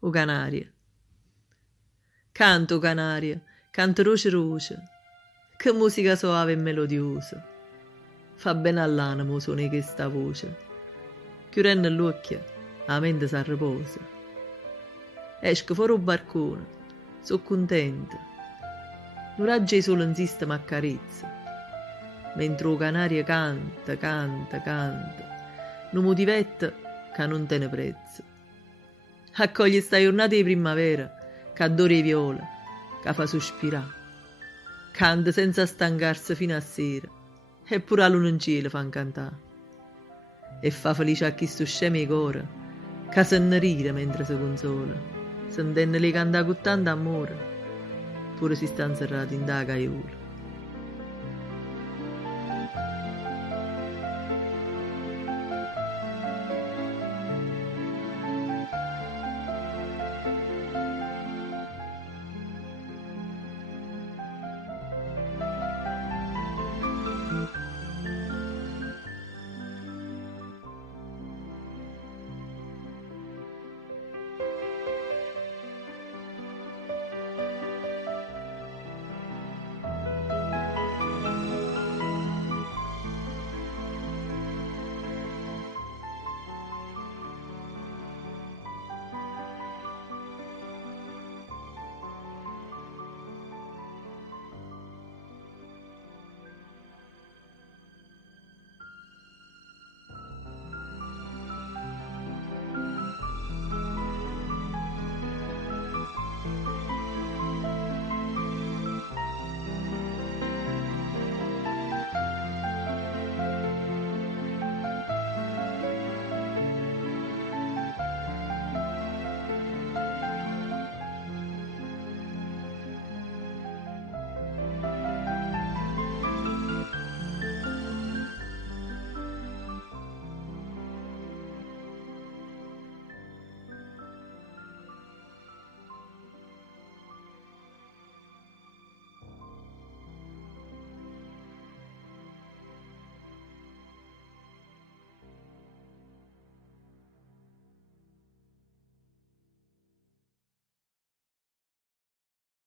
O canaria. Canto canaria, canto roce roce, che musica soave e melodiosa. Fa bene all'animo suoni questa voce, chiudendo l'occhio, la mente si riposa. Esco fuori il barcone, sono contenta. Un raggio di sole insiste mi accarezza, mentre la canaria canta, canta, canta, un motivetto che non tiene prezzo. Accoglie sta giornata di primavera, che adora i viola, che fa sospirare. Canta senza stancarsi fino a sera, eppure la luna in cielo fa cantare. E fa felice a chi sto scemi i cori, che se ne ride mentre si consola, sentendo le cantare con tanto amore, pure si sta inserrati in da caiola.